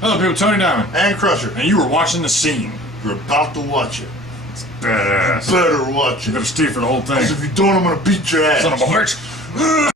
Hello people, Tony Diamond. And Crusher. And you were watching The Scene. You're about to watch it. It's badass. You better watch You it. better stay for the whole thing. Because if you don't, I'm going to beat your ass. Son of a bitch.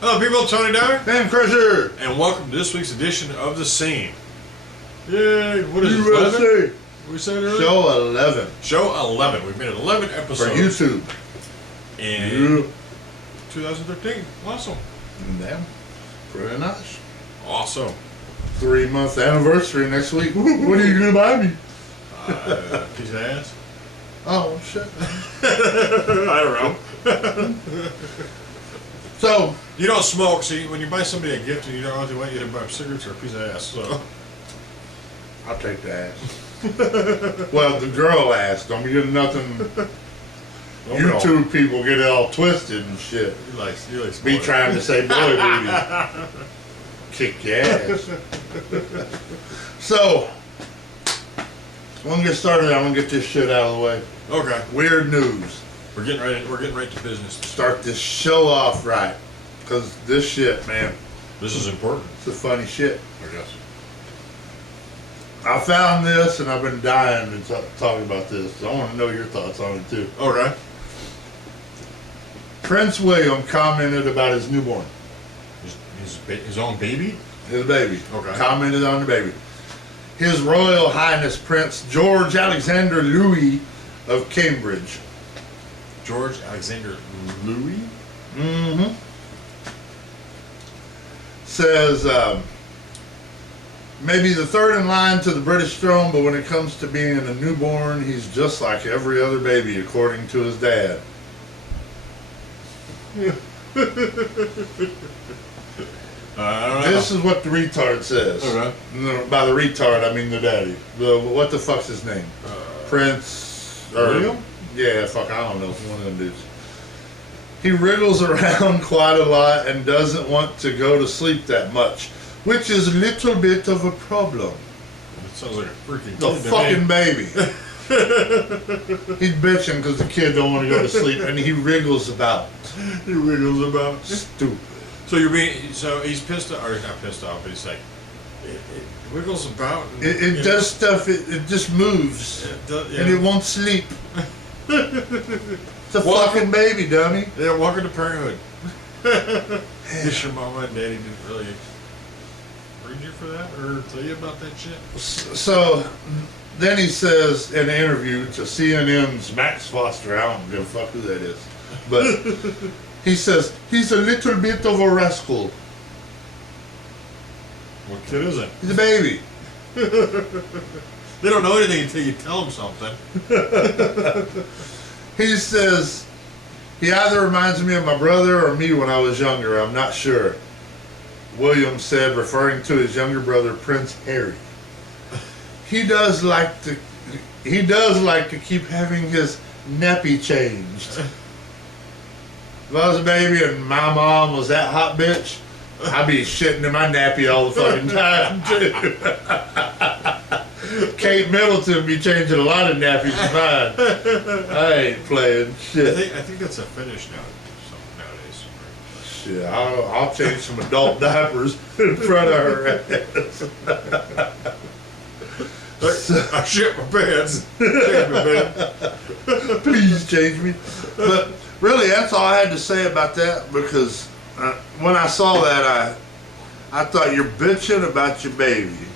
Hello people, Tony Diamond. And Crusher. And welcome to this week's edition of The Scene. Yay, what is it, USA. 11? We said earlier? Show 11. Show 11. We've made 11 episodes. For YouTube. In 2013. Awesome. Yeah. Pretty nice. Awesome. 3-month anniversary next week. What are you going to buy me? Piece of ass? Oh, shit. I don't know. So, you don't smoke, see, when you buy somebody a gift and you don't really want you to buy cigarettes or a piece of ass, so. I'll take the ass. Well, the girl ass. Don't be getting nothing. Oh, YouTube people get it all twisted and shit. You like Be trying to say boy booty. Kick your ass. So, I'm going to get started. I'm going to get this shit out of the way. Okay. Weird news. We're getting right to business. Start this show off right. Because this shit, man, This is important, it's the funny shit. I guess. I found this and I've been dying to talk about this. I want to know your thoughts on it too. Okay. Prince William commented about his newborn. His own baby? His baby. Okay. Commented on the baby. His Royal Highness Prince George Alexander Louis of Cambridge. George Alexander Louis? Mm-hmm. Says, maybe the third in line to the British throne, but when it comes to being a newborn, he's just like every other baby, according to his dad. This is what the retard says. Okay. No, by the retard, I mean the daddy. What the fuck's his name? Prince... William? Yeah, fuck, I don't know. One of them dudes. He wriggles around quite a lot and doesn't want to go to sleep that much, which is a little bit of a problem. It sounds like a freaking The kid fucking baby. He's bitching because the kid don't want to go to sleep, and he wriggles about. He wiggles about. Stupid. So he's pissed off, or he's not pissed off, but he's like, it wiggles about. And, It does stuff. It just moves, yeah. and it won't sleep. It's a fucking baby, dummy. Yeah, welcome to parenthood. Guess your mama and daddy didn't really read you for that or tell you about that shit. So then he says in an interview to CNN's Max Foster, I don't give a fuck who that is, but he says he's a little bit of a rascal. What kid is it? He's a baby. They don't know anything until you tell them something. He says he either reminds me of my brother or me when I was younger. I'm not sure. William said, referring to his younger brother, Prince Harry. He does like to keep having his nappy changed. If I was a baby and my mom was that hot bitch, I'd be shitting in my nappy all the fucking time too. Kate Middleton be changing a lot of nappies fine. I ain't playing shit. I think that's a finish nowadays. Shit, I'll change some adult diapers in front of her ass. I shit my pants. Please change me. But really, that's all I had to say about that, because when I saw that, I thought, you're bitching about your baby.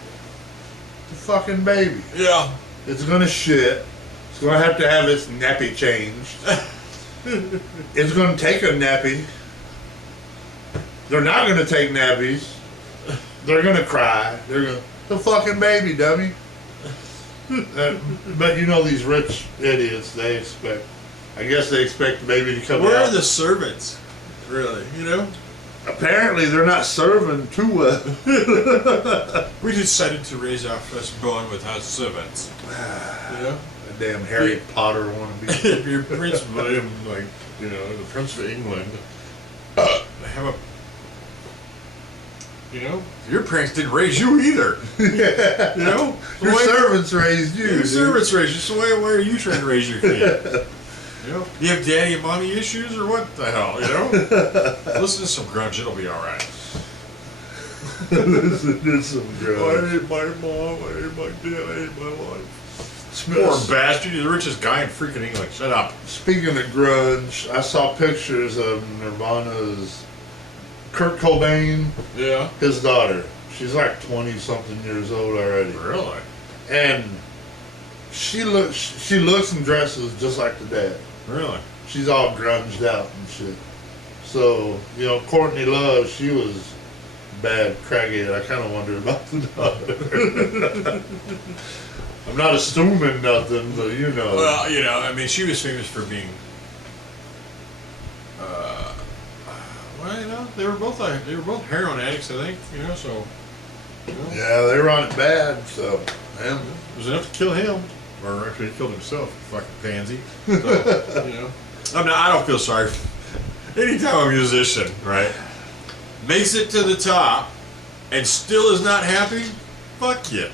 The fucking baby. Yeah. It's gonna shit. It's gonna have its nappy changed. is going to take a nappy. They're not going to take nappies. They're going to cry. They're going to, the fucking baby, dummy. But you know these rich idiots, they expect, I guess they expect the baby to come Where out. are the servants? Really, you know? Apparently they're not serving too well. We decided to raise our firstborn without servants. You know? A damn Harry Potter wannabe. If you're Prince William, like, you know, the Prince of England, have a, you know, your parents didn't raise you either. You know? Your servants raised you. Your dude. servants raised you, so why are you trying to raise your kid? You know? You have daddy and mommy issues or what the hell, you know? Listen to some grunge, it'll be alright. Listen to some I drugs. hate my mom, I hate my dad, I hate my life. Poor Smells- bastard, you're the richest guy in freaking England. Shut up. Speaking of grunge, I saw pictures of Nirvana's Kurt Cobain, Yeah. his daughter. She's like 20-something years old already. Really? And she looks and dresses just like the dad. Really? She's all grunged out and shit. So, you know, Courtney Love, she was bad crackhead. I kind of wonder about the daughter. I'm not assuming nothing, but you know. Well, you know, I mean, she was famous for being. Well, you know, they were both heroin addicts, I think. You know, so. You know, Yeah, they were on it bad, so. Man. it was enough to kill him, or actually, he killed himself. Fucking pansy. So, you know, I don't feel sorry. Anytime a musician, right, makes it to the top, and still is not happy, fuck you.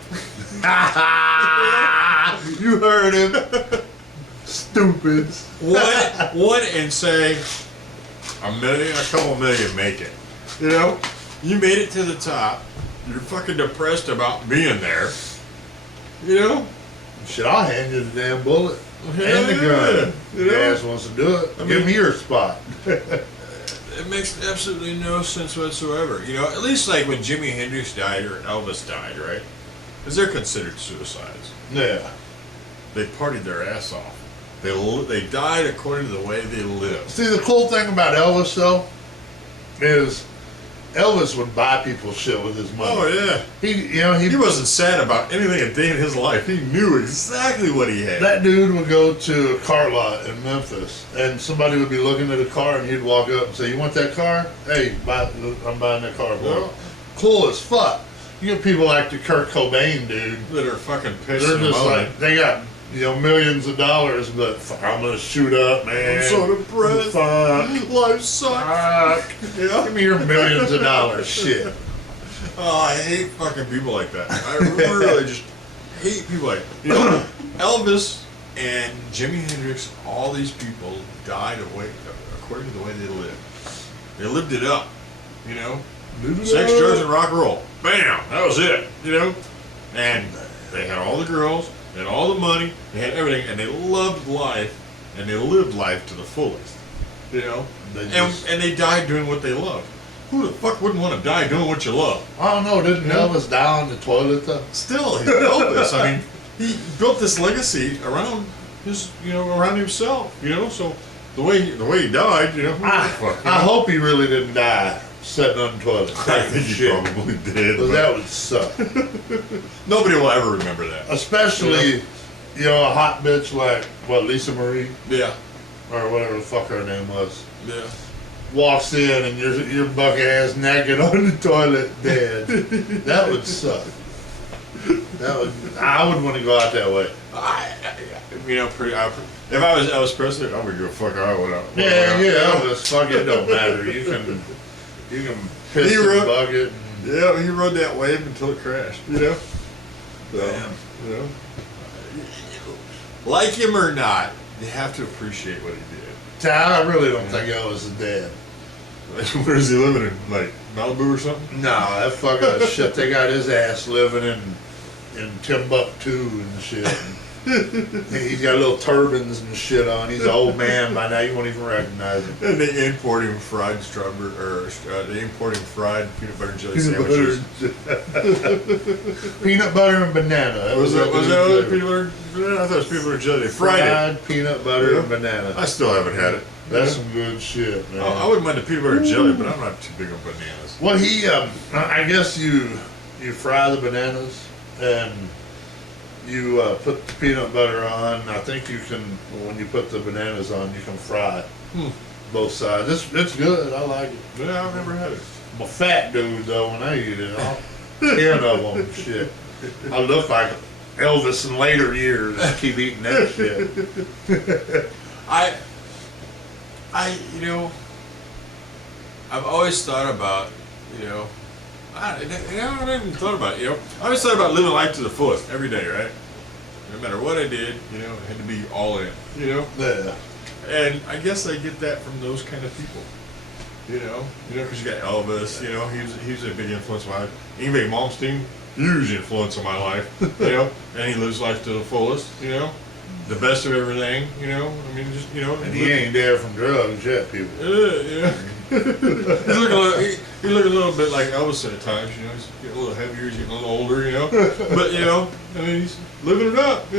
You heard him. Stupids. What and say a couple million make it. You know? You made it to the top. You're fucking depressed about being there. You know? Shit, I'll hand you the damn bullet. Hell And the yeah, gun. you Your know? ass wants to do it. I Give mean- me your spot. It makes absolutely no sense whatsoever. You know, at least like when Jimi Hendrix died or Elvis died, right? Because they're considered suicides. Yeah. They partied their ass off. They died according to the way they lived. See, the cool thing about Elvis, though, is Elvis would buy people shit with his money. Oh yeah. He He wasn't sad about anything a day in his life. He knew exactly what he had. that dude would go to a car lot in Memphis, and somebody would be looking at a car, and he'd walk up and say, "You want that car? Hey, I'm buying that car for you." Yeah. Cool as fuck. You get people like the Kurt Cobain dude. That are fucking pissed They're and just moaning. like, they got, you know, millions of dollars, but fuck, I'm gonna shoot up, man. I'm so depressed. Fuck. Life sucks. Fuck. Yeah. Give me your millions of dollars, shit. Oh, I hate fucking people like that. I really just hate people like that. You know, Elvis and Jimi Hendrix, all these people died according to the way they lived. They lived it up, you know? Sex, drugs, and rock and roll. Bam! That was it, you know? And they had all the girls, they had all the money, they had everything, and they loved life, and they lived life to the fullest, you know? And they died doing what they loved. Who the fuck wouldn't want to die doing what you love? I don't know, didn't Elvis die on the toilet though? Still, he's Elvis. I mean, he built this legacy around around himself, you know? So the way he died, you know, who the fuck, you I know? hope he really didn't die sitting on the toilet. I think he Shit. probably did. 'Cause but that would suck. nobody will ever remember that. Especially, you know, a hot bitch like, Lisa Marie? Yeah. Or whatever the fuck her name was. Yeah. Walks in and your bucket ass naked on the toilet dead. That would suck. I wouldn't want to go out that way. If I was Elvis Presley, I would go fuck out without. Yeah, Elvis, fuck it, don't matter. You can piss He in the wrote- bucket. Yeah, he rode that wave until it crashed, you know? So, Damn. you know? Like him or not, you have to appreciate what he did. I really don't think Elvis is dead. Where is he living in? Like Malibu or something? No, that fucking shit. They got his ass living in Timbuktu and shit. He's got little turbans and shit on. He's an old man by now. You won't even recognize him. And they import him fried strawberry, or they import him fried peanut butter and jelly sandwiches. Peanut butter and banana. Was that what what it peanut butter? I thought it was peanut butter and jelly. They fried it. Fried peanut butter and banana. I still haven't had it. That's some good shit, man. I wouldn't mind the peanut butter jelly, but I'm not too big on bananas. Well, I guess you fry the bananas and you put the peanut butter on. I think you can, when you put the bananas on, you can fry it. Both sides. It's good. I like it. Yeah, I've never had it. I'm a fat dude though when I eat it. All 10 of them. Shit. I look like Elvis in later years. I keep eating that shit. I've always thought about, I haven't even thought about it, I always thought about living life to the fullest every day, right? No matter what I did, it had to be all in, Yeah. And I guess I get that from those kind of people, because you got Elvis, he was a big influence on my life. Yngwie Malmsteen, huge influence on my life, and he lives life to the fullest, the best of everything, And he ain't dead from drugs yet, people. Yeah. He looked a little bit like Elvis at times, he's getting a little heavier, he's getting a little older, but, he's living it up,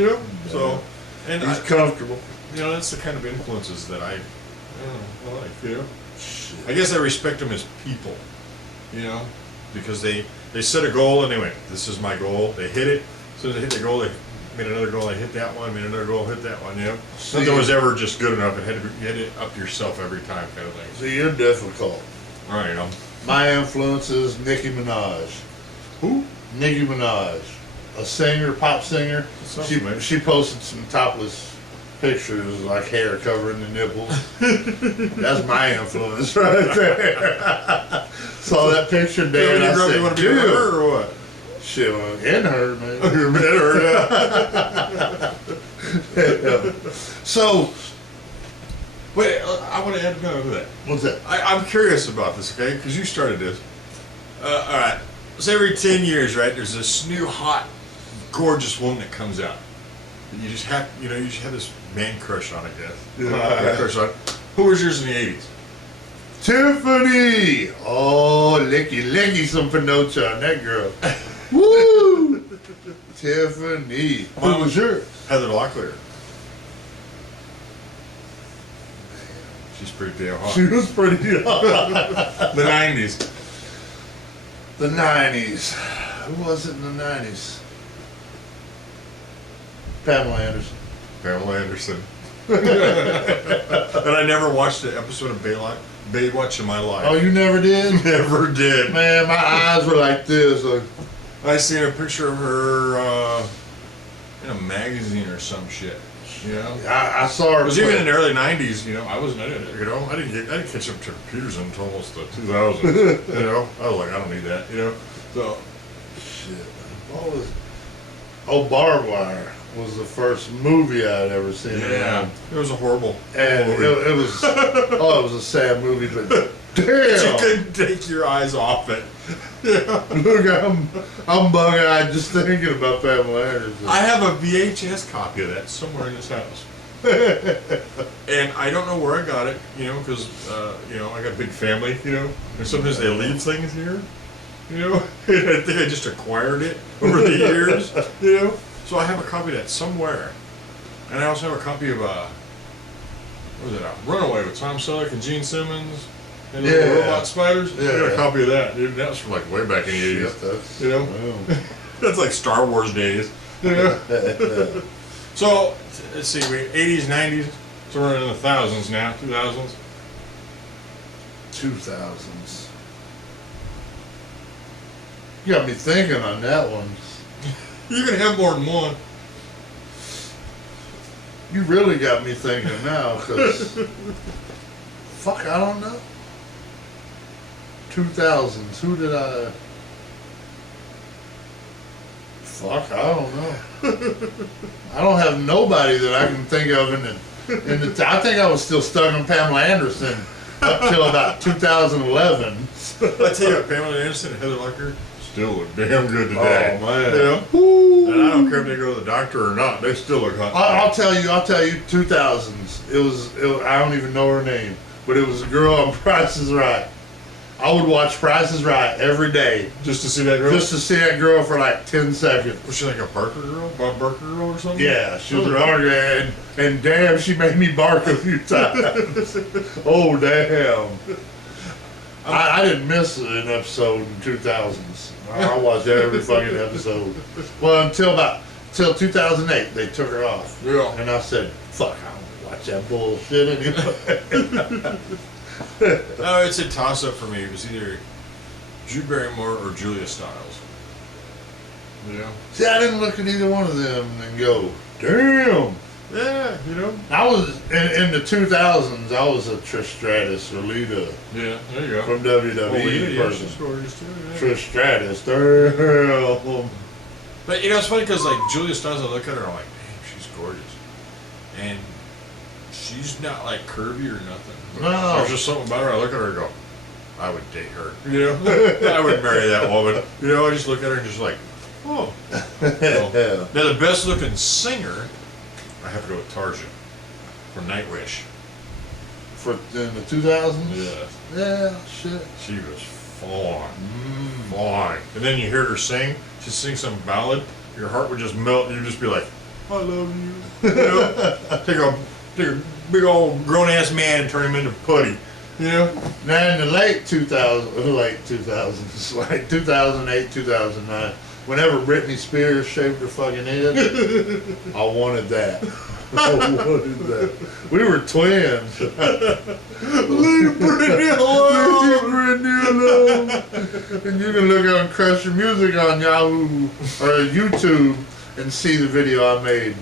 so. And he's comfortable. That's the kind of influences that I like, I guess I respect them as people, because they set a goal and they went, this is my goal, they hit it, as soon as they hit the goal, they made another goal, they hit that one, made another goal, hit that one, Nothing was ever just good enough, you had to up yourself every time kind of thing. See, you're difficult. All right, My influence is Nicki Minaj. Who? Nicki Minaj, a singer, pop singer. She posted some topless pictures, like hair covering the nipples. That's my influence right there. Saw that picture, Dan. I said, you want to be her or what? Shit, in her, man. You're in her, yeah. So, wait, I want to add to that. What's that? I'm curious about this, okay? Because you started this. All right. So every 10 years, right? There's this new, hot, gorgeous woman that comes out. You just have, this man crush on, I guess. Man crush on. Who was yours in the '80s? Tiffany. Oh, licky some Pinocha on that girl. Woo! Tiffany. Who was yours? Heather Locklear. She's pretty damn hot. She was pretty hot. The '90s. The '90s. Who was it in the '90s? Pamela Anderson. Pamela Anderson. And I never watched an episode of Baywatch in my life. Oh, you never did? Never did. Man, my eyes were like this. I seen a picture of her in a magazine or some shit. I saw her. It was even in the early '90s. I wasn't in it. I didn't catch up to computers until almost the 2000s. I was like, I don't need that. So. Shit. What was? Oh, Barbed Wire was the first movie I'd ever seen. Yeah, it was a horrible. And it was. Oh, it was a sad movie, but damn, you couldn't take your eyes off it. Yeah. Look, I'm bug-eyed just thinking about Pamela Anderson. I have a VHS copy of that somewhere in this house. And I don't know where I got it, because, I got a big family, and sometimes they leave things here, and I think I just acquired it over the years, So I have a copy of that somewhere. And I also have a copy of, what was it, Runaway with Tom Selleck and Gene Simmons. And the robot spiders. Yeah. I got a copy of that, dude. That was from like way back in the 80s. That's, That's like Star Wars days. So let's see, 80s, 90s. So we're in the thousands now, 2000s. 2000s. You got me thinking on that one. You're gonna have more than one. You really got me thinking now, because fuck, I don't know. 2000s. Who did I? Fuck, I don't know. I don't have nobody that I can think of in the. I think I was still stuck on Pamela Anderson up till about 2011. I tell you what, Pamela Anderson and Heather Locklear still look damn good today. Oh man. And I don't care if they go to the doctor or not, they still look hot. I'll tell you, 2000s. It was. I don't even know her name, but it was a girl on Price is Right. I would watch Price is Right every day Just to see that girl? just to see that girl for like 10 seconds. Was she like a Barker girl? Bob Barker girl or something? Yeah, she was a barker, and damn, she made me bark a few times. Oh, damn. I didn't miss an episode in 2000s. I watched every fucking episode. Well, until 2008, they took her off. Yeah. And I said, fuck, I don't watch that bullshit anymore. No, it's a toss-up for me. It was either Drew Barrymore or Julia Stiles. You know? See, I didn't look at either one of them and go, damn. Yeah, you know? I was, in the 2000s, I was a Trish Stratus or Lita Yeah, there you go. from WWE yeah, person. she's gorgeous too. Yeah. Trish Stratus, damn. But you know, it's funny because like Julia Stiles, I look at her, I'm like, damn, she's gorgeous, and she's not like curvy or nothing. No. There's just something about her. I look at her and go, I would date her. You know, I would marry that woman. You know, I just look at her and just like, oh. Well, now the best looking singer, I have to go with Tarja from Nightwish. In the 2000s? Yeah, Yeah, shit. she was fine, fine. And then you hear her sing. She sings some ballad. Your heart would just melt. You'd just be like, I love you. You know, take a big old grown ass man and turn him into putty. You know. Now in the late 2000s, like 2008, 2009, whenever Britney Spears shaved her fucking head, I wanted that. I wanted that. We were twins. Leave Britney alone. Leave Britney alone. And you can look on Crush Your Music on Yahoo or YouTube and see the video I made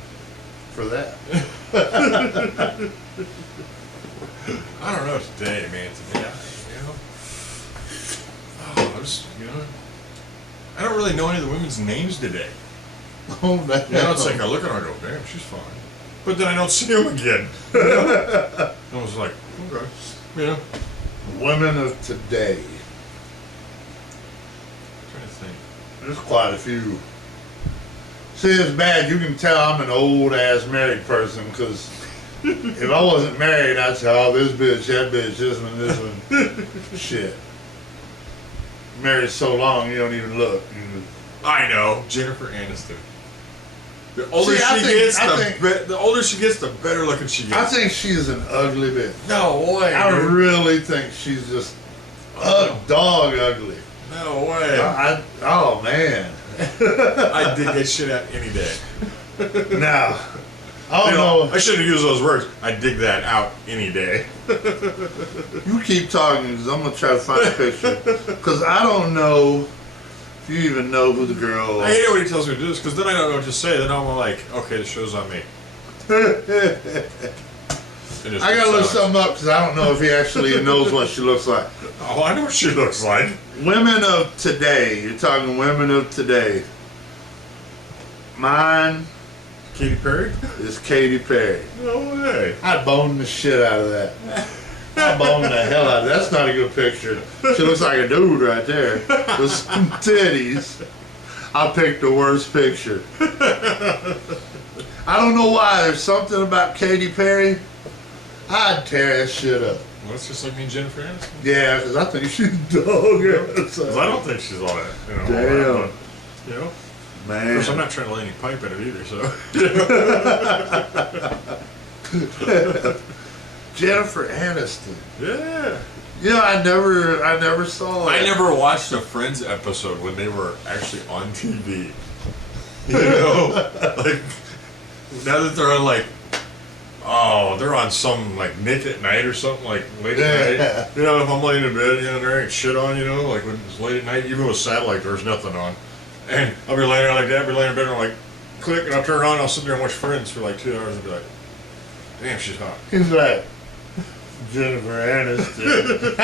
for that. I don't know today, man. Today, I don't really know any of the women's names today. Oh, man. You know, it's like I look at her and I go, damn, she's fine. But then I don't see them again. You know? I was like, okay. You know? Women of today. I'm trying to think. There's quite a few. See, it's bad. You can tell I'm an old ass married person because if I wasn't married, I'd say, oh, this bitch, that bitch, this one. Shit. Married so long, you don't even look. I know. Jennifer Aniston. The older See, the older she gets, the better looking she gets. I think she's an ugly bitch. No way. I dude. really think she's just dog ugly. No way. Oh, man. I dig that shit out any day. Now, I don't know. I shouldn't use those words. I dig that out any day. You keep talking because I'm going to try to find a picture. Because I don't know if you even know who the girl I is. hate it when he tells me to do this because then I don't know what to say. Then I'm like, okay, the show's on me. I gotta look something up because I don't know if he actually knows what she looks like. Oh, I know what she looks like. Women of today. You're talking women of today. Mine Katy Perry? is Katy Perry. No way. I boned the shit out of that. I boned the hell out of that. That's not a good picture. She looks like a dude right there with some titties. I picked the worst picture. I don't know why. There's something about Katy Perry. I'd tear that shit up. Well, it's just like me and Jennifer Aniston. Yeah, because I think she's dog ass. 'Cause I don't think she's all that. You know, Damn. all that, but, you know? Of Man. course, I'm not trying to lay any pipe in it either, so. Jennifer Aniston. Yeah. Yeah, I never saw it. I never watched a Friends episode when they were actually on TV. You know? Like, now that they're on, like, oh, they're on some, like, Nick at Night or something, like, late at night. You know, if I'm laying in bed, you know, there ain't shit on, you know, like, when it's late at night, even with satellite, there's nothing on. And I'll be laying there like that, I'll be laying in bed, and I'm like, click, and I'll turn it on, and I'll sit there and watch Friends for, like, 2 hours, and be like, damn, she's hot. He's like, Jennifer Aniston.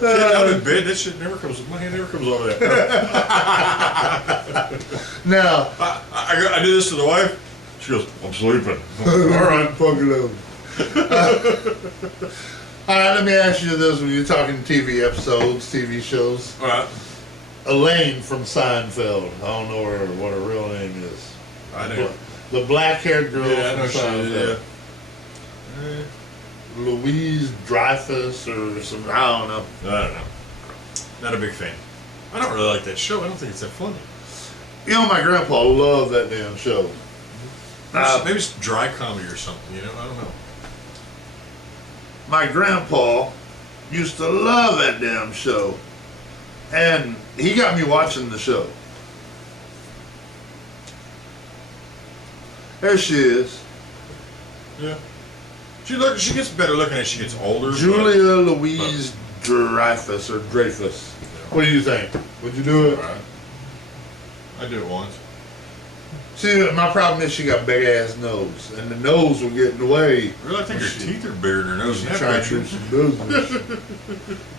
Get out of bed, that shit never comes, my hand never comes over that. Now, I did this to the wife. She goes, I'm sleeping. All right. fucking over. All right, let me ask you this: when you're talking TV episodes, TV shows, All right. Elaine from Seinfeld. I don't know what her real name is. I know. The black-haired girl Yeah, I from know she Seinfeld. is, yeah. Louise Dreyfus or some, I don't know. I don't know. Not a big fan. I don't really like that show. I don't think it's that funny. You know, my grandpa loved that damn show. Maybe it's dry comedy or something, you know? I don't know. My grandpa used to love that damn show. And he got me watching the show. There she is. Yeah. She gets better looking as she gets older. Julia Louise Dreyfus or Dreyfus. Yeah. What do you think? Would you do it? All right. I did it once. See, my problem is she got big ass nose, and the nose will get in the way. Really, I think her teeth are bigger than her nose. She's trying to do some business.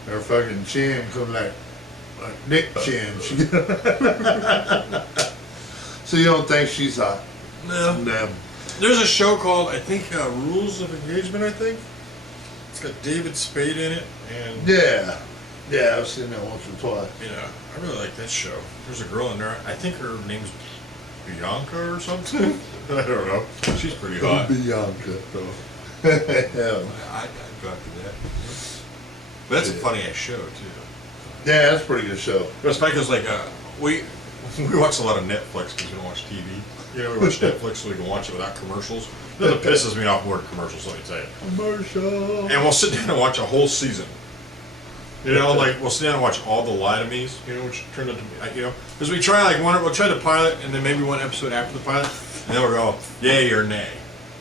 Her fucking chin come like Nick Chin. So you don't think she's hot? No. Damn. There's a show called, I think, Rules of Engagement, I think. It's got David Spade in it, and... Yeah, I've seen that once or twice. Yeah, I really like that show. There's a girl in there, I think her name's Bianca or something? I don't know. She's pretty hot. Bianca. So, Yeah. I'd go after that. But that's a funny-ass show, too. Yeah, that's a pretty good show. But it's funny because, like, we watch a lot of Netflix because we don't watch TV. You know, we watch Netflix so we can watch it without commercials. That pisses me off more than commercials, let me tell you. Commercial. And we'll sit down and watch a whole season. You know, like, we'll sit down and watch all the Lie to Me's, you know, which turned out to be, you know, because we try, like, we'll try the pilot and then maybe one episode after the pilot, and then we'll go, yay or nay,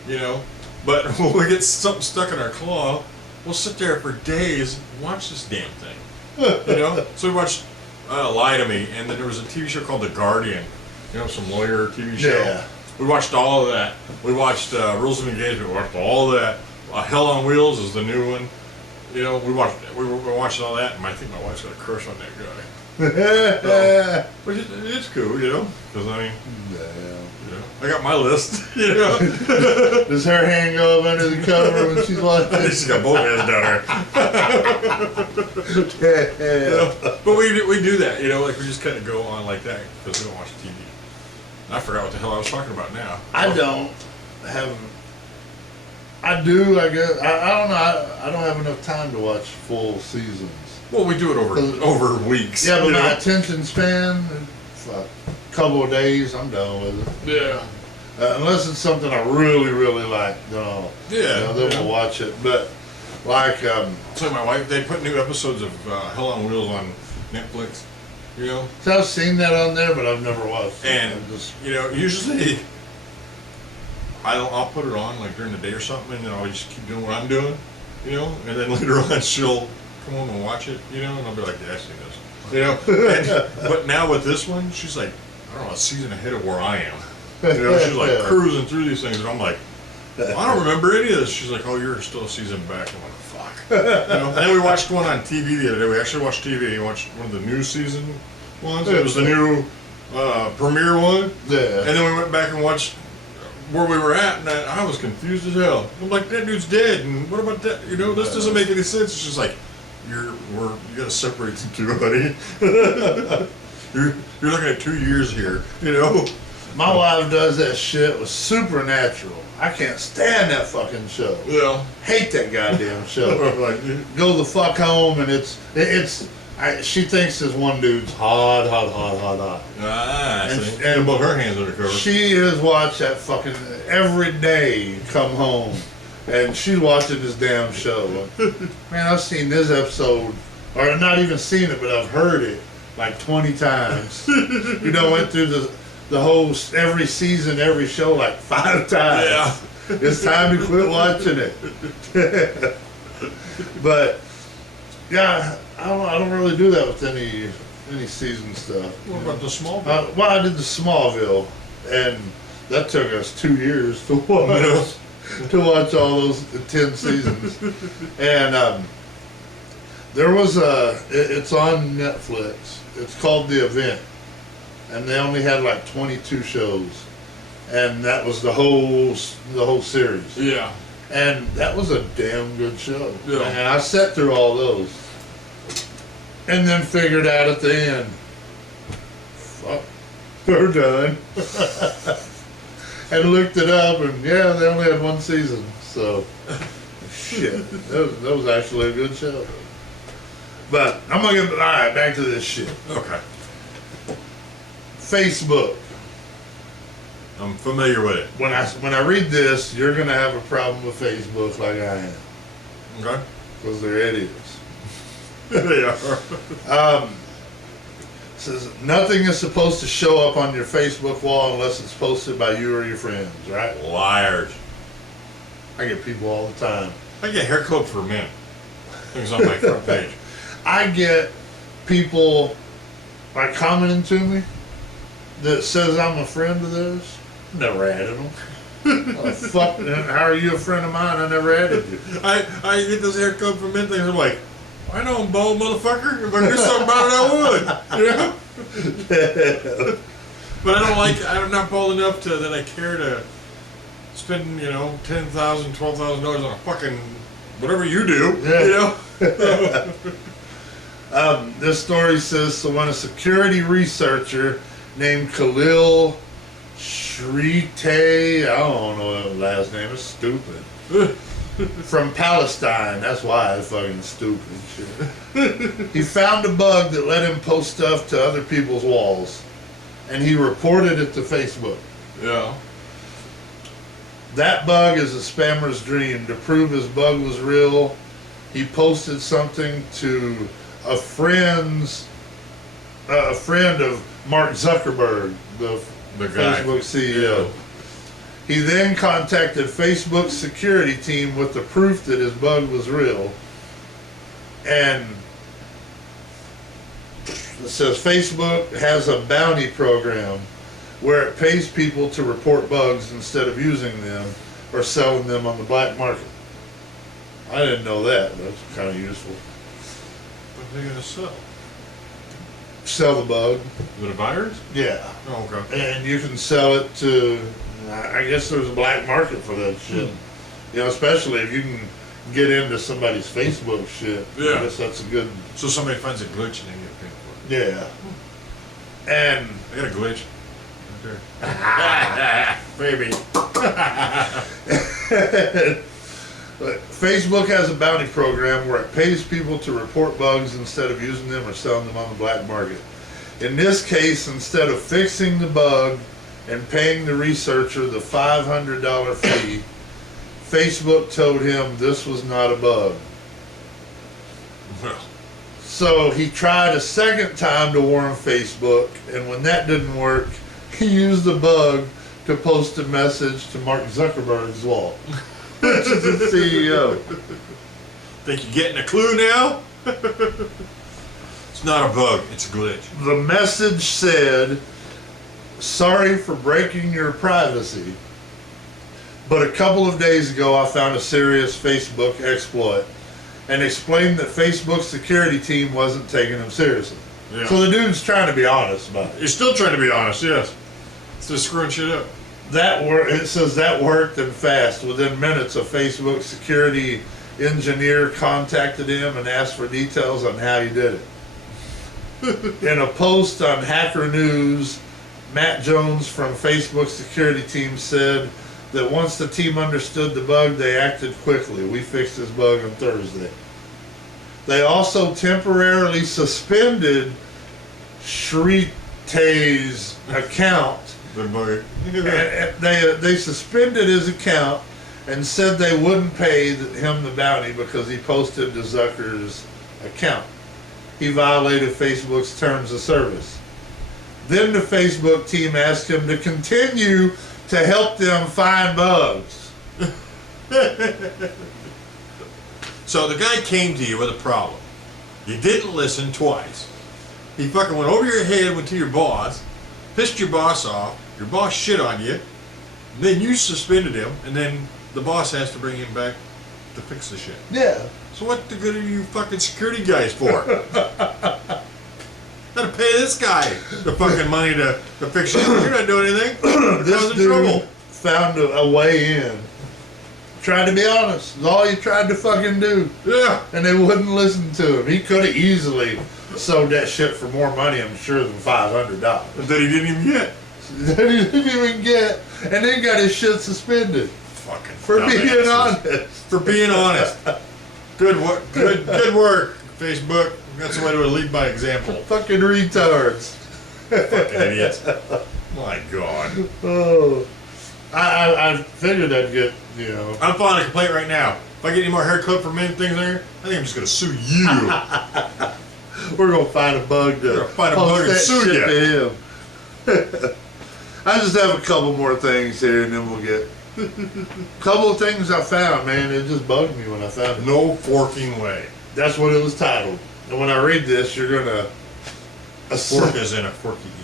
you know? But when we get something stuck in our claw, we'll sit there for days and watch this damn thing, you know? So we watched Lie to Me, and then there was a TV show called The Guardian, you know, some lawyer TV show. Yeah. We watched all of that. We watched Rules of Engagement. We watched all of that. Hell on Wheels is the new one. You know, we were watching all that, and I think my wife's got a crush on that guy. So, but it's cool, you know, because I mean, you know, I got my list. You know, Does her hand go up under the cover when she's I think watching? she's got both hands down there. You know? But we do that, you know, like we just kind of go on like that because we don't watch TV. I forgot what the hell I was talking about now. I don't have. I do, I guess. I don't know. I don't have enough time to watch full seasons. Well, we do it over weeks. Yeah, but you my know? attention span, a couple of days, I'm done with it. Yeah. Unless it's something I really, really like, then I'll, Yeah. then we'll watch it. But like, So my wife, they put new episodes of Hell on Wheels on Netflix. You know, so I've seen that on there, but I've never watched it. and I'm just, you know, usually I'll put it on like during the day or something, and then I'll just keep doing what I'm doing. You know, and then later on she'll come home and watch it. You know, and I'll be like, yeah, I've seen this. You know, but now with this one, she's like, I don't know, a season ahead of where I am. You know, she's like cruising through these things, and I'm like, well, I don't remember any of this. She's like, oh, you're still a season back. I'm like, fuck. You know? And then we watched one on TV the other day. We actually watched TV. We watched one of the new season ones. It was the new premiere one. yeah. And then we went back and watched where we were at, and I was confused as hell. I'm like, that dude's dead, and what about that? You know, this doesn't make any sense. It's just like, you gotta separate the two, buddy. you're looking at 2 years here, you know. My wife does that shit with Supernatural. I can't stand that fucking show. Yeah. Hate that goddamn show. Like, Go the fuck home, and she thinks this one dude's hot. and and- both her hands under cover. She has watched that fucking every day. Come home, and she's watching this damn show. Man, I've seen this episode, or not even seen it, but I've heard it like 20 times. You know, went through the whole every season, every show like 5 times. Yeah. It's time to quit watching it. But yeah, I don't really do that with any season stuff. What about the Smallville? Well, I did the Smallville, and that took us 2 years to watch all those 10 seasons. And there was it's on Netflix. It's called The Event, and they only had like 22 shows, and that was the whole series. Yeah. And that was a damn good show. Yeah. And I sat through all those. And then figured out at the end, fuck, they're done. And looked it up, and yeah, they only had 1 season. So, shit. That was actually a good show. But I'm gonna get alright, back to this shit. Okay. Facebook. I'm familiar with it. When I read this, you're gonna have a problem with Facebook like I am. Okay. Because they're idiots. They are. Says nothing is supposed to show up on your Facebook wall unless it's posted by you or your friends, right? Liars. I get people all the time. I get hair club for men. Things on my front page. I get people like commenting to me that says I'm a friend of theirs. Never added them. Oh, fuck, how are you a friend of mine? I never added you. I get those hair club for men things. I'm like, I know I'm bald, motherfucker. If I knew something about it, I would. You know? But I don't like. I'm not bald enough that I care to spend, $10,000, $12,000 on a fucking whatever you do. Yeah. You know. This story says, so when a security researcher named Khalil Shrite, I don't know what his last name is, stupid, from Palestine, that's why it's fucking stupid shit. He found a bug that let him post stuff to other people's walls, and he reported it to Facebook. Yeah. That bug is a spammer's dream. To prove his bug was real, he posted something to a friend of Mark Zuckerberg, the guy. Facebook CEO. Yeah. He then contacted Facebook's security team with the proof that his bug was real. And it says Facebook has a bounty program where it pays people to report bugs instead of using them or selling them on the black market. I didn't know that. That's kind of useful. What are they gonna sell? Sell the bug. With a virus? Yeah. Oh, okay. And you can sell it to, I guess there's a black market for that shit. You know, especially if you can get into somebody's Facebook shit. Yeah. I guess that's a good. So somebody finds a glitch and they get paid for it. Yeah. And. I got a glitch. Right there. Baby. But Facebook has a bounty program where it pays people to report bugs instead of using them or selling them on the black market. In this case, instead of fixing the bug and paying the researcher the $500 fee, Facebook told him this was not a bug. Well. So he tried a second time to warn Facebook, and when that didn't work, he used the bug to post a message to Mark Zuckerberg's wall, which is the CEO. Think you're getting a clue now? It's not a bug, it's a glitch. The message said, sorry for breaking your privacy, but a couple of days ago I found a serious Facebook exploit, and explained that Facebook's security team wasn't taking him seriously. Yeah. So the dude's trying to be honest about it. You're still trying to be honest, yes. It's just screwing shit up. It says that worked and fast. Within minutes, a Facebook security engineer contacted him and asked for details on how he did it. In a post on Hacker News, Matt Jones from Facebook's security team said that once the team understood the bug, they acted quickly. We fixed this bug on Thursday. They also temporarily suspended Shrite's account. They suspended his account and said they wouldn't pay him the bounty because he posted to Zucker's account. He violated Facebook's terms of service. Then the Facebook team asked him to continue to help them find bugs. So the guy came to you with a problem. You didn't listen twice. He fucking went over your head, went to your boss, pissed your boss off, your boss shit on you, and then you suspended him, and then the boss has to bring him back to fix the shit. Yeah. So what the good are you fucking security guys for? Gotta pay this guy the fucking money to fix shit. You're not doing anything. You're This causing dude trouble. found a way in. Tried to be honest. It's all he tried to fucking do. Yeah. And they wouldn't listen to him. He could have easily sold that shit for more money, I'm sure, than $500. That he didn't even get. That he didn't even get. And then got his shit suspended. Fucking For being dumbasses. honest. For being honest. Good work. Good work, Facebook. That's the way to lead by example. Fucking retards. Fucking idiots. My God. Oh. I figured I'd get, you know. I'm filing a complaint right now. If I get any more hair clip for men things there, I think I'm just gonna sue you. We're gonna find a bug to find a bug and sue shit you. to him. I just have a couple more things here, and then we'll get. Couple of things I found, man. It just bugged me when I found it. No forking way. That's what it was titled. And when I read this, you're gonna. A fork is in a forky eat.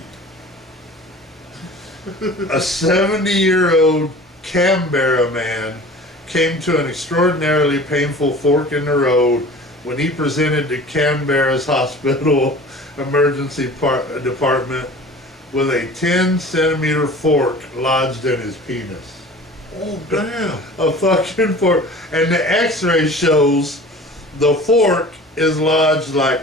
A 70-year-old Canberra man came to an extraordinarily painful fork in the road when he presented to Canberra's hospital emergency department with a 10-centimeter fork lodged in his penis. Oh, damn. A fucking fork. And the x-ray shows the fork is lodged like,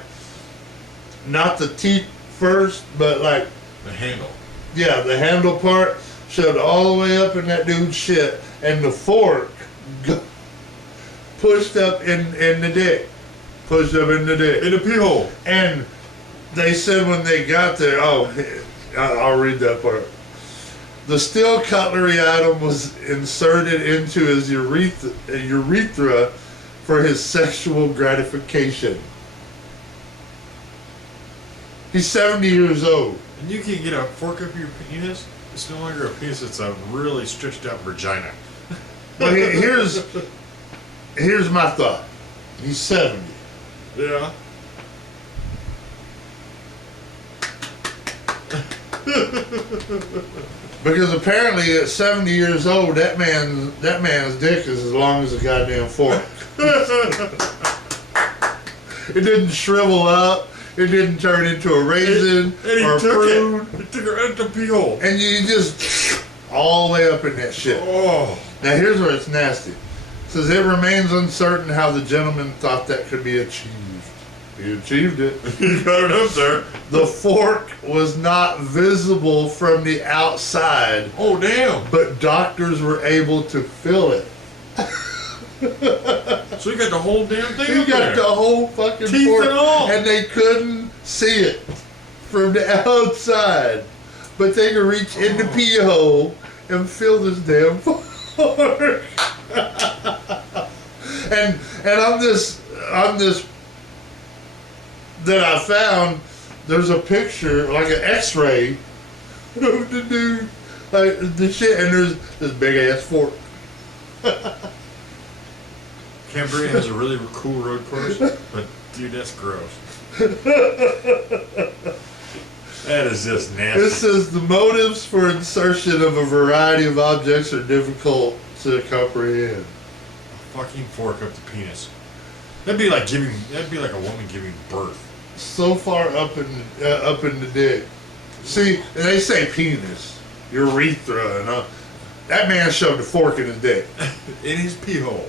not the teeth first, but like, The handle. yeah, the handle part showed all the way up in that dude's shit, and the fork pushed up in the dick. Pushed up in the dick. In the pee hole. And they said when they got there, I'll read that part. The steel cutlery item was inserted into his urethra for his sexual gratification. He's 70 years old. And you can get a fork up your penis. It's no longer a penis, it's a really stretched out vagina. Well, here's my thought. He's 70. Yeah. Because apparently at 70 years old, that man's dick is as long as a goddamn fork. It didn't shrivel up. It didn't turn into a raisin or a prune. He took it right to the pee hole. And you just all the way up in that shit. Oh. Now here's where it's nasty. It says it remains uncertain how the gentleman thought that could be achieved. He achieved it. You got it up there. The fork was not visible from the outside. Oh, damn. But doctors were able to feel it. So you got the whole damn thing You up got there. the whole fucking Teeth fork, and all. and they couldn't see it from the outside, but they could reach in the pee hole and feel this damn fork. and on this that I found, there's a picture like an X-ray of the dude, like the shit, and there's this big ass fork. Canberra has a really cool road course, but dude, that's gross. That is just nasty. This says the motives for insertion of a variety of objects are difficult to comprehend. A fucking fork up the penis. That'd be like a woman giving birth. So far up in the dick. See, and they say penis, urethra, and that man shoved a fork in his dick. In his pee hole.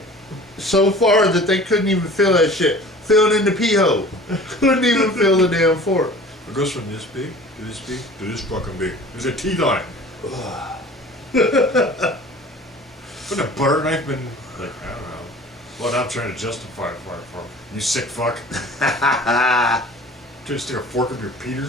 So far that they couldn't even feel that shit. Filled in the pee hole. Couldn't even feel the damn fork. It goes from this big to this big to this fucking big. There's a teeth on it. Wouldn't a butter knife been like, I don't know. Well, I'm trying to justify it for you sick fuck. Trying to stick a fork up your Peter.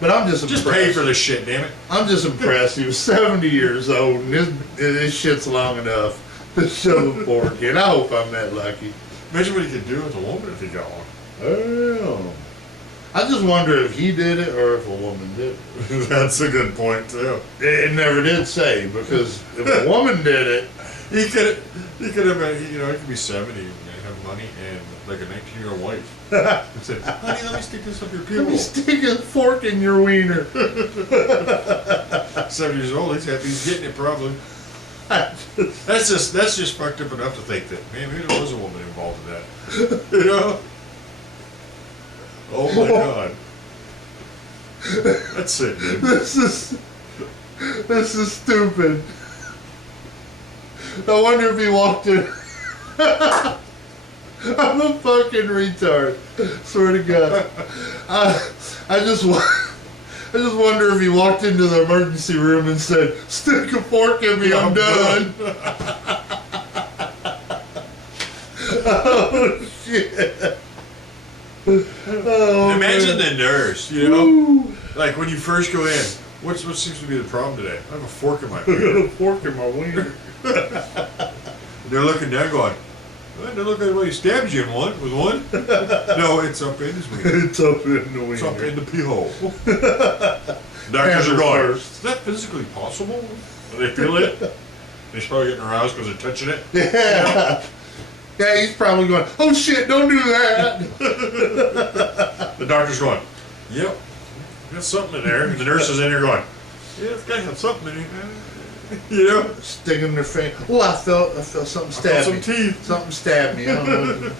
But I'm just Just impressed. pay for this shit, damn it. I'm just impressed. He was 70 years old, and this shit's long enough to shove a fork in. I hope I'm that lucky. Imagine what he could do with a woman if he got one. Oh. I just wonder if he did it or if a woman did it. That's a good point too. It never did say, because if a woman did it, He could have been, he could be 70 and have money and like a 19-year-old wife. He said, honey, let me stick this up your let me pupil. stick a fork in your wiener. 7 years old, he's happy he's getting it probably. That's just fucked up enough to think that, man, maybe there was a woman involved in that. You know? Oh my god. That's it, dude. This is stupid. I wonder if he walked in. I'm a fucking retard. Swear to God. I just wonder if he walked into the emergency room and said, "Stick a fork in me, I'm done." Oh shit! Oh, imagine man. the nurse, you know, Woo. like when you first go in. What seems to be the problem today? I have a fork in my I got finger. a fork in my wiener. They're looking down, going, "Well, they look like well, he stabbed you in one. Was one? No, it's up in his wiener. It's up in the wiener. It's up in the pee hole." Doctors are going, "Is that physically possible?" And they feel it. They're probably getting aroused because they're touching it. Yeah. Yeah, he's probably going, "Oh shit, don't do that." The doctor's going, "Yep, got something in there." And the nurse is in here going, "Yeah, it's got to have something in here." You know? Sticking their finger. Oh, I felt something stab some me. teeth. Something stabbed me. I don't know.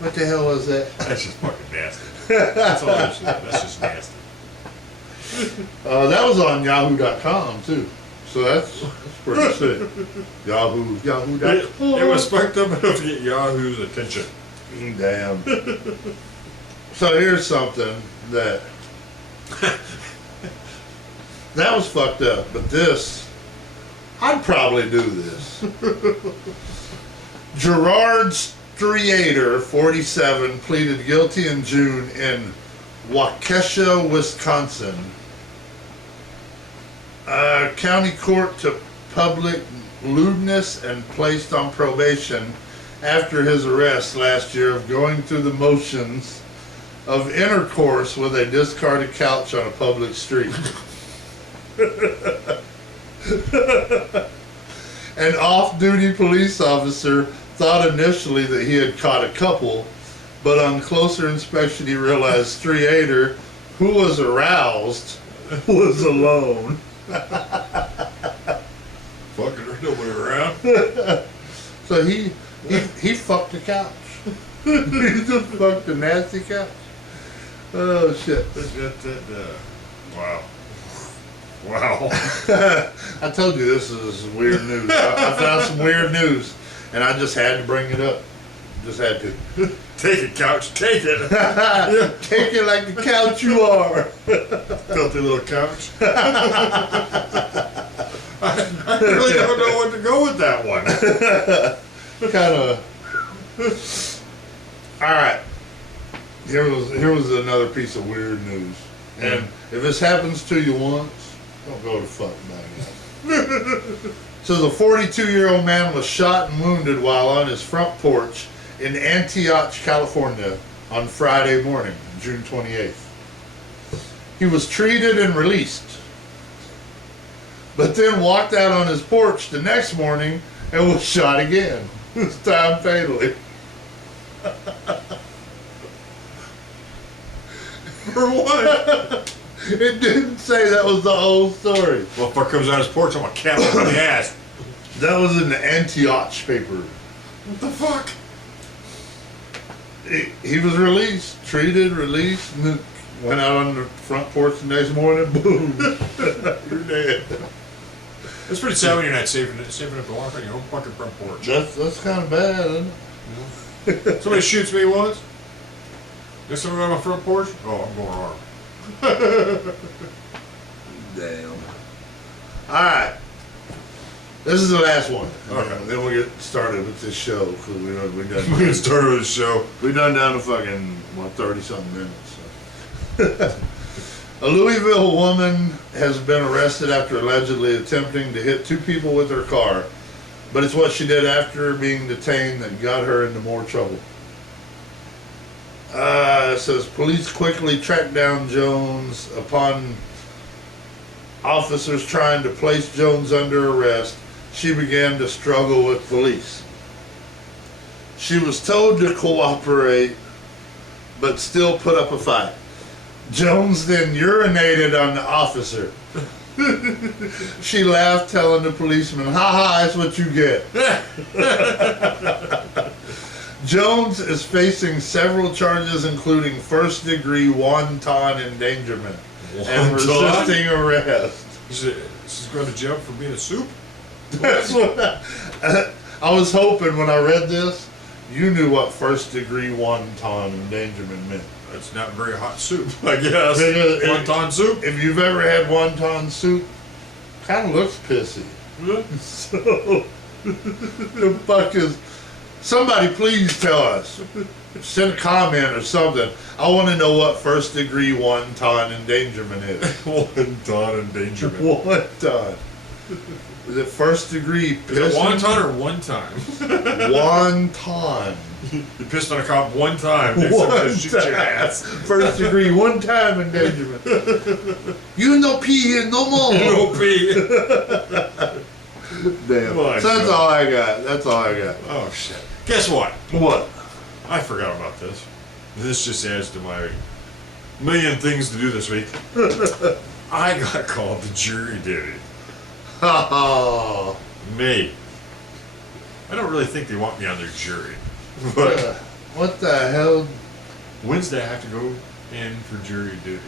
What the hell was that? That's just fucking nasty. That's all that is. That's just nasty. That was on Yahoo.com too. So that's pretty sick. Yahoo.com. It was fucked up enough to get Yahoo's attention. Damn. So here's something that was fucked up, but this, I'd probably do this. Gerard Streator, 47, pleaded guilty in June in Waukesha, Wisconsin. County court to public lewdness and placed on probation after his arrest last year of going through the motions of intercourse with a discarded couch on a public street. An off-duty police officer thought initially that he had caught a couple, but on closer inspection he realized Streator, who was aroused, was alone. Fucking there's nobody around. So he fucked the couch. He just fucked the nasty couch. Oh shit. Wow. Wow. I told you this is weird news. I found some weird news and I just had to bring it up. Just had to. Take it, couch. Take it. Take it like the couch you are. Filthy little couch. I really don't know what to go with that one. Kind of. All right. Here was another piece of weird news. And if this happens to you once, don't go to fuck back. So the 42-year-old man was shot and wounded while on his front porch in Antioch, California on Friday morning, June 28th. He was treated and released, but then walked out on his porch the next morning and was shot again, this time fatally. For what? It didn't say that was the whole story. Well, if fuck comes on his porch, I'm gonna cap him in the ass. That was in the Antioch paper. What the fuck? He was released, treated, released, and then went out on the front porch the next morning. Boom, you're dead. It's pretty sad when you're not saving up to walk on your own fucking front porch. That's kind of bad, isn't it? Somebody shoots me once. There's someone on my front porch. Oh, I'm going armed. Damn. All right. This is the last one. Okay. Then we'll get started with this show because we done We're gonna start with the show. we done down to fucking 30-something minutes. So. A Louisville woman has been arrested after allegedly attempting to hit two people with her car, but it's what she did after being detained that got her into more trouble. It says police quickly tracked down Jones upon officers trying to place Jones under arrest. She began to struggle with police. She was told to cooperate, but still put up a fight. Jones then urinated on the officer. She laughed, telling the policeman, "Ha ha, that's what you get." Jones is facing several charges, including first-degree wanton endangerment and resisting arrest. She's going to jail for being a soup? That's what I was hoping when I read this you knew what first-degree wonton endangerment meant. It's not very hot soup, I guess. Wonton soup. If you've ever had wonton soup, kind of looks pissy. Yeah. So, the fuck is... Somebody please tell us. Send a comment or something. I want to know what first-degree wonton endangerment is. Wonton endangerment. Wonton. Is it first-degree Is it wonton or one time? Wonton. You pissed on a cop one time. One time. Shoot your ass. First-degree one-time endangerment. You no pee here no more. No pee. Damn. My So that's God. all I got. That's all I got. Oh shit. Guess what? What? I forgot about this. This just adds to my million things to do this week. I got called to jury duty. Oh. Me. I don't really think they want me on their jury. But What the hell? Wednesday I have to go in for jury duty.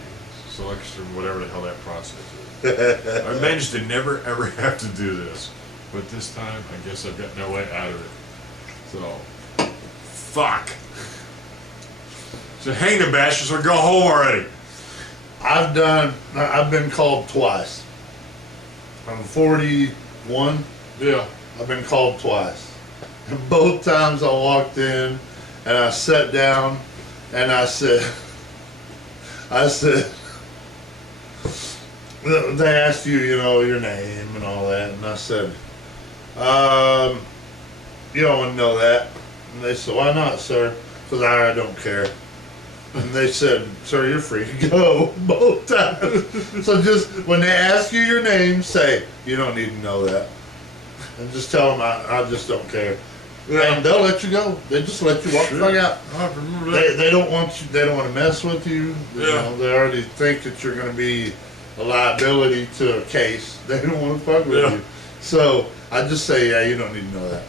Selection, whatever the hell that process is. I managed to never ever have to do this. But this time I guess I've got no way out of it. So fuck. So hang the bastards or go home already. I've been called twice. I'm 41. Yeah. I've been called twice. And both times I walked in and I sat down and I said, they asked you, your name and all that, and I said, you don't want to know that. And they said, why not, sir? Because I don't care. And they said, sir, you're free to go both times. So just when they ask you your name, say, you don't need to know that. And just tell them I just don't care. Yeah. And they'll let you go. They just let you walk the fuck out. I remember that. They don't want you. They don't want to mess with you. Yeah. They already think that you're going to be a liability to a case. They don't want to fuck with Yeah. you. So I just say, yeah, you don't need to know that.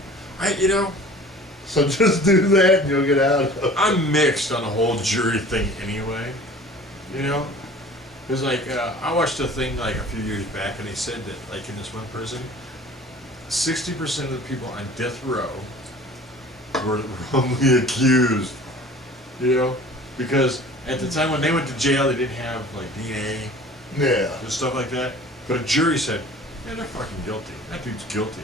So just do that and you'll get out of it. I'm mixed on the whole jury thing anyway. Because I watched a thing like a few years back and they said that like in this one prison, 60% of the people on death row were wrongly accused. Because at the time when they went to jail they didn't have like DNA Yeah. and stuff like that. But a jury said, yeah, they're fucking guilty. That dude's guilty.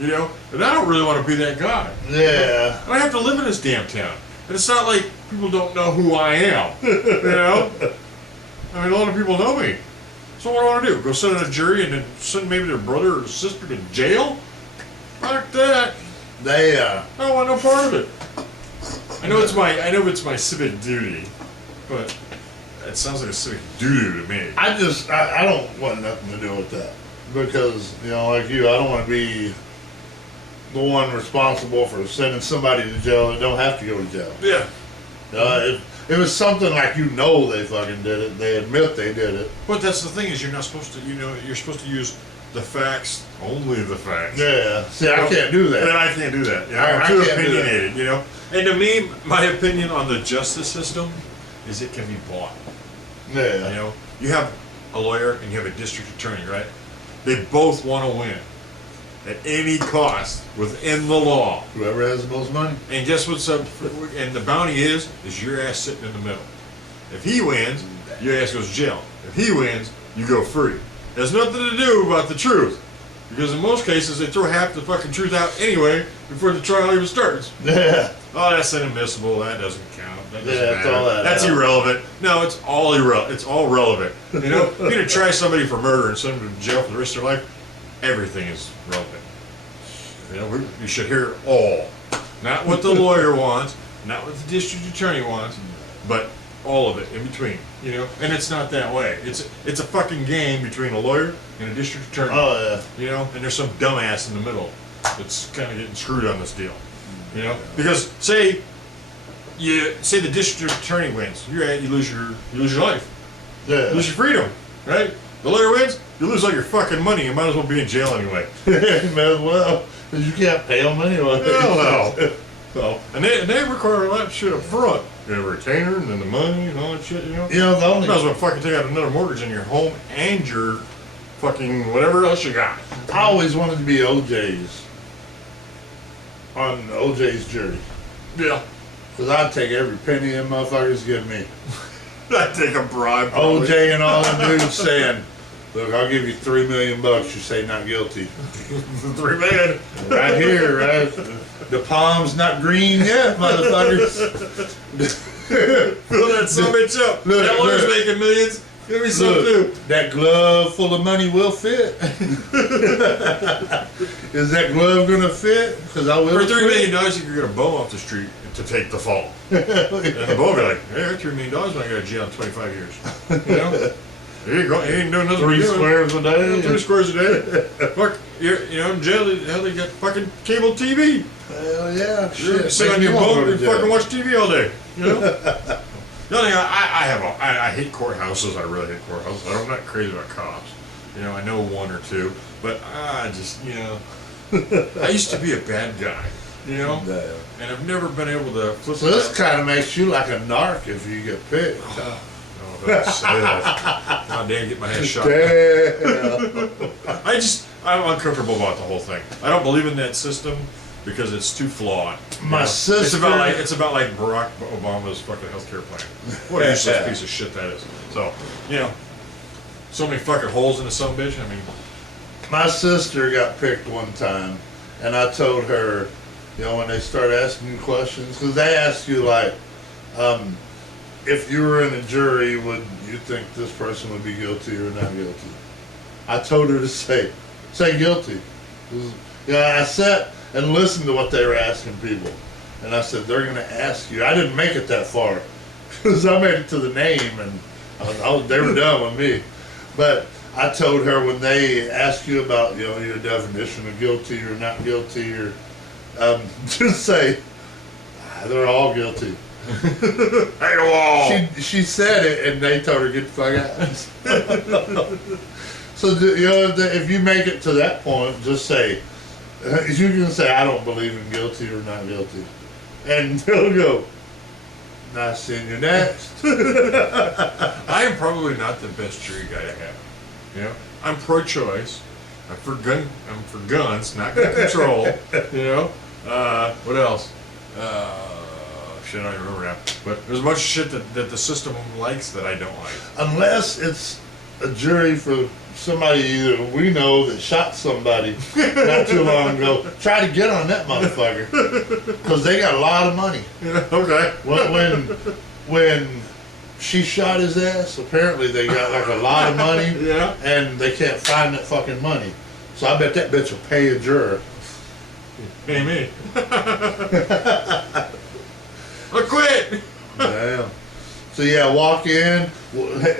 And I don't really want to be that guy. Yeah. I have to live in this damn town. And it's not like people don't know who I am. I mean, a lot of people know me. So what do I want to do? Go sit on a jury and then send maybe their brother or sister to jail? Fuck that. They I don't want no part of it. I know it's my civic duty, but it sounds like a civic doo-doo to me. I don't want nothing to do with that. Because, like you, I don't want to be the one responsible for sending somebody to jail that don't have to go to jail. Yeah. If it was something like they fucking did it, they admit they did it. But that's the thing is you're not supposed to, you're supposed to use the facts, only the facts. Yeah. See, I can't do that. And I can't do that. I I'm too can't do that. opinionated, And to me, my opinion on the justice system is it can be bought. Yeah. You have a lawyer and you have a district attorney, right? They both want to win at any cost within the law. Whoever has the most money. And guess what's up? And the bounty is your ass sitting in the middle. If he wins, your ass goes to jail. If he wins, you go free. It has nothing to do about the truth. Because in most cases, they throw half the fucking truth out anyway before the trial even starts. Yeah. Oh, that's inadmissible. That doesn't count. That doesn't Yeah, matter. throw that That's out. irrelevant. No, it's all irrelevant. It's all relevant. You're gonna try somebody for murder and send them to jail for the rest of their life. Everything is relevant. You should hear all, not what the lawyer wants, not what the district attorney wants, but all of it in between. And it's not that way. It's a fucking game between a lawyer and a district attorney. Oh, yeah. And there's some dumbass in the middle that's kind of getting screwed on this deal. Because say the district attorney wins, you lose your life, Yeah. you lose your freedom, right? The lawyer wins, you lose all your fucking money. You might as well be in jail anyway. You may as well. Because you can't pay them anyway. Well, and they require a lot of shit up front. You have a retainer and then the money and all that shit. The You might as only... well fucking take out another mortgage on your home and your fucking whatever else you got. I always wanted to be OJ's. On OJ's jury. Yeah. Because I'd take every penny them motherfuckers give me. I'd take a bribe. Probably. OJ and all the dudes saying, look, I'll give you $3 million. You say not guilty. 3 million. Right here, right? The palm's not green yet, motherfuckers. Fill that son bitch up. Look, that lawyer's look. making millions. Give me some Look, too. that glove full of money will fit. Is that glove gonna fit? Because I will. For $3 quit. million, you could get a bum off the street to take the fall. And the bum will be like, hey, $3 million, I got a jail in 25 years. You know? There you go. He ain't doing nothing. 3 squares a day. 3 squares a day. Fuck, you know, in jail, hell, they got fucking cable TV. Hell yeah. You Shit. sit Make on me your wanna boat go to and jail. fucking watch TV all day. You know? The only thing I hate courthouses. I really hate courthouses. I'm not crazy about cops. You know, I know one or two, but I just, you know, I used to be a bad guy. You know, Yeah. and I've never been able to flip. So this kind of makes you like a narc if you get picked. Oh, don't say that. God damn, get my head shot. Damn. I'm uncomfortable about the whole thing. I don't believe in that system because it's too flawed. My sister. It's about like Barack Obama's fucking healthcare plan. What a useless piece of shit that is. So, you know, so many fucking holes in the sumbitch. I mean, My sister got picked one time, and I told her, you know, when they start asking you questions, because they ask you like, if you were in a jury, would you think this person would be guilty or not guilty? I told her to say guilty. I sat and listened to what they were asking people, and I said, they're going to ask you. I didn't make it that far, because I made it to the name, and they were done with me. But I told her when they ask you about, you know, your definition of guilty or not guilty, or just say they're all guilty. hey, wall. She said it, and they told her get the fuck out. So you know, if you make it to that point, just say you can say I don't believe in guilty or not guilty, and they'll go. Nice seeing you next. I am probably not the best jury guy to have. You know, I'm pro-choice. I'm for guns, not gun control. You know, what else? Shit, I don't remember now. But there's a bunch of shit that the system likes that I don't like. Unless it's a jury for somebody either we know that shot somebody not too long ago. Try to get on that motherfucker because they got a lot of money. Yeah, okay. When she shot his ass, apparently they got like a lot of money. Yeah. And they can't find that fucking money. So I bet that bitch will pay a juror. Pay me. I quit. Damn. So yeah, walk in.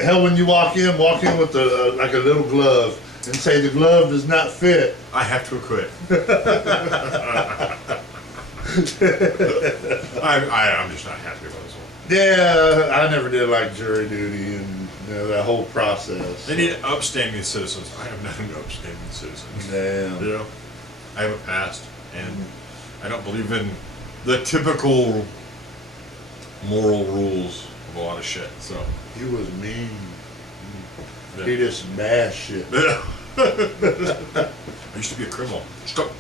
Hell, when you walk in with like a little glove and say the glove does not fit. I have to quit. I'm just not happy about this one. Yeah, I never did like jury duty and you know, that whole process. They need upstanding citizens. I am not an upstanding citizen. Damn. You know, I have a past, and I don't believe in the typical moral rules of a lot of shit. So He was mean. yeah. He did some bad shit. I used to be a criminal. Stop.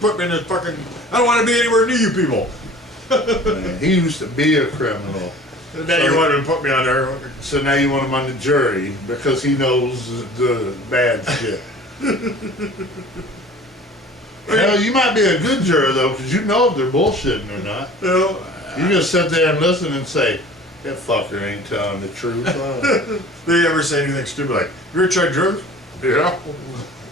Put me in the fucking. I don't want to be anywhere near you people. Man, he used to be a criminal. And now you want to put me on there. So now you want him on the jury because he knows the bad shit. Hell, you might be a good juror though, because you know if they're bullshitting or not. You know, You just sit there and listen and say, that fucker ain't telling the truth. they ever say anything stupid like, "You ever tried drugs?" Yeah.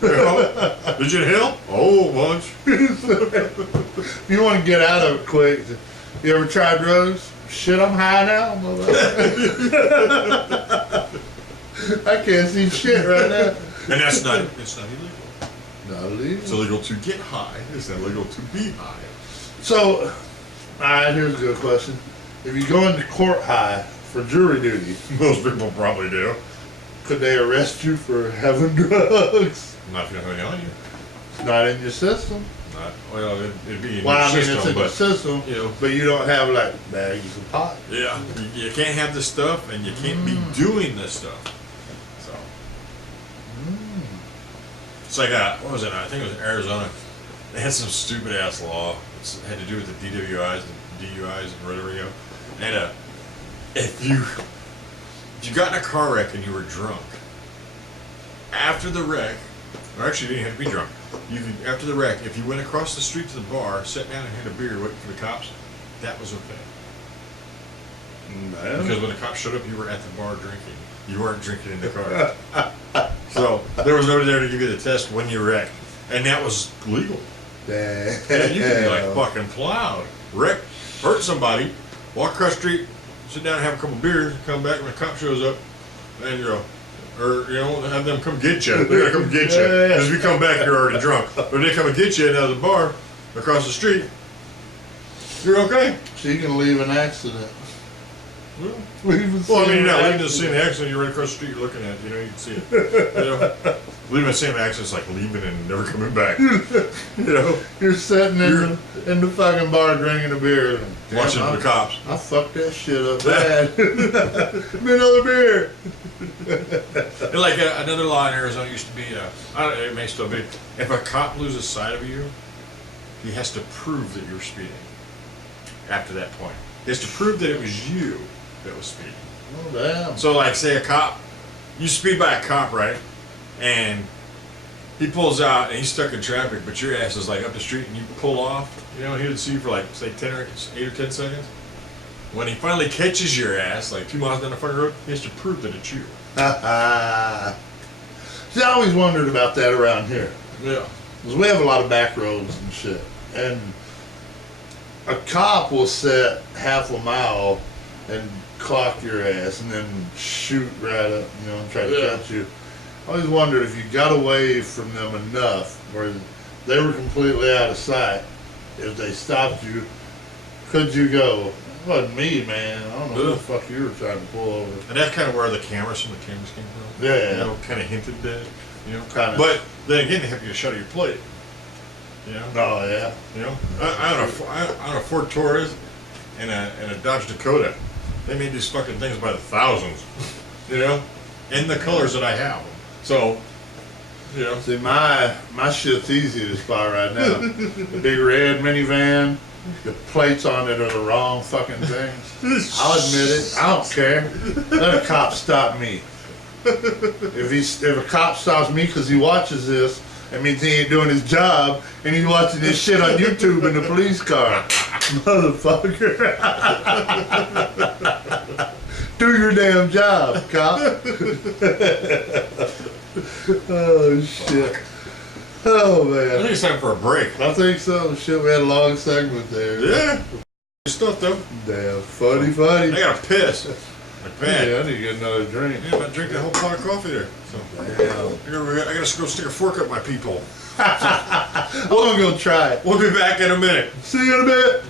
Yeah. Did you inhale? Oh, once. If you want to get out of it quick, you ever tried drugs? Shit, I'm high now. I can't see shit right now. And it's not illegal. Not illegal. It's illegal to get high. It's not illegal to be high. So, alright, here's a good question. If you go into court high for jury duty, Most people probably do. could they arrest you for having drugs? Not if you don't have any on you. It's not in your system. Not, well, it'd be in Well, your I mean, system, it's in but your system, you know. but you don't have like bags of pot. Yeah, you can't have this stuff, and you can't be doing this stuff. So it's like what was it? I think it was in Arizona. They had some stupid ass law. It had to do with the DWIs, the DUIs and whatever, you know. And if you got in a car wreck and you were drunk, after the wreck, or actually you didn't have to be drunk, you could, after the wreck, if you went across the street to the bar, sat down and had a beer waiting for the cops, that was okay. Because when the cops showed up, you were at the bar drinking. You weren't drinking in the car. So there was nobody there to give you the test when you wrecked. And that was legal. Damn. And you could be like fucking plowed. Wreck, hurt somebody, walk across the street, sit down and have a couple beers, come back when the cop shows up, and you know, or you know, have them come get you. They're gonna come get you. Because if you come back, you're already drunk. But if they come and get you out of the bar across the street, you're okay. So you can leave an accident. Well, I mean, you're not leaving the same accident. You're right across the street. You're looking at it. You know, you can see it. You know, leaving the same accident is like leaving and never coming back. You know, you're sitting in the fucking bar drinking a beer, and, watching the cops. I fucked that shit up bad. Give me another beer. And like another law in Arizona used to be, I don't know, it may still be, if a cop loses sight of you, he has to prove that you're speeding. After that point, he has to prove that it was you that was speeding. Oh damn! So like, say a cop, you speed by a cop, right? And he pulls out and he's stuck in traffic, but your ass is like up the street and you pull off. You know, he would see you for like say 8 or 10 seconds. When he finally catches your ass, like 2 miles down the fucking road, he has to prove that it's you. See, I always wondered about that around here. Yeah. Because we have a lot of back roads and shit. And a cop will sit half a mile and clock your ass and then shoot right up, you know, and try to catch you. I always wondered if you got away from them enough where they were completely out of sight, if they stopped you, could you go? It wasn't me, man. I don't know who the fuck you were trying to pull over. And that's kind of where the cameras came from. Yeah. You know, kind of hinted that, you know. Kind of. But then again, they have to show your plate. You know? Oh, yeah. You know? I own a Ford Taurus and a Dodge Dakota. They made these fucking things by the thousands. You know? In the colors that I have. So, you know. See, my shit's easy to spot right now. The big red minivan, the plates on it are the wrong fucking things. I'll admit it. I don't care. Let a cop stop me. If a cop stops me because he watches this, that means he ain't doing his job and he's watching this shit on YouTube in the police car. Motherfucker. Do your damn job, cop. Oh, shit. Oh, man. I think it's time for a break. I think so. Shit, we had a long segment there. Yeah. Good stuff, though. Damn, funny. I got to piss. Like bad. Yeah, I need to get another drink. Yeah, I drank that whole pot of coffee there. So Damn. I gotta go stick a fork up my people. I'm gonna go try it. We'll be back in a minute. See you in a bit.